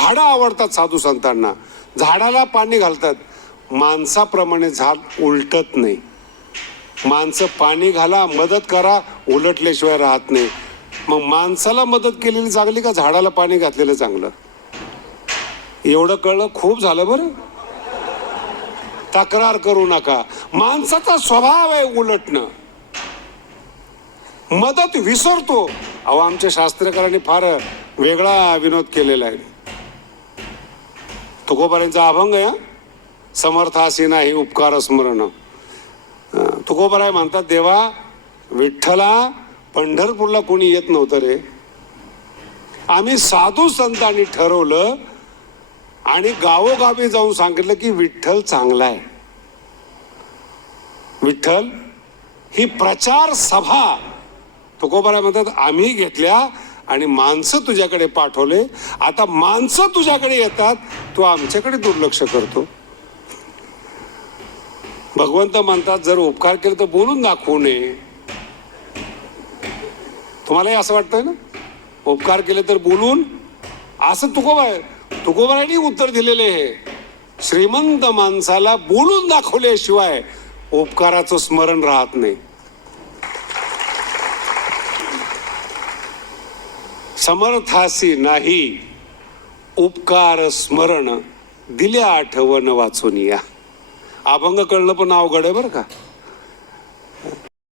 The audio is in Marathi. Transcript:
झाडं आवडतात साधू संतांना, झाडाला पाणी घालतात. माणसाप्रमाणे झाड उलटत नाही. माणसं पाणी घाला, मदत करा, उलटल्याशिवाय राहत नाही. मग माणसाला मदत केलेली चांगली का झाडाला पाणी घातलेलं चांगलं? एवढं कळलं, खूप झालं बरं. तक्रार करू नका. माणसाचा स्वभाव आहे उलटणं. मदत विसरतो. अहो, आमच्या शास्त्रकारांनी फार वेगळा विनोद केलेला आहे. तुकोबारांचा अभंग आहे, समर्थासी नाही उपकार स्मरण. तुकोबाराय म्हणतात, देवा विठ्ठला, पंढरपूरला कोणी येत नव्हतं रे. आम्ही साधू संतांनी ठरवलं आणि गावोगावी जाऊन सांगितलं की विठ्ठल चांगला आहे. विठ्ठल ही प्रचार सभा तुकोबाराय म्हणतात आम्ही घेतल्या आणि माणसं तुझ्याकडे पाठवले. आता माणसं तुझ्याकडे येतात, तू आमच्याकडे दुर्लक्ष करतो. भगवंत म्हणतात जर उपकार केले तर बोलून दाखवू नये. तुम्हालाही असं वाटतंय ना, उपकार केले तर बोलून, असं तुकोबारायांनी उत्तर दिलेले आहे. श्रीमंत माणसाला बोलून दाखवल्याशिवाय उपकाराचं स्मरण राहत नाही. समर्थासी नाही उपकार स्मरण, दिल्या आठवण वाचून या. अभंग कळणं पण अवघड आहे बरं का.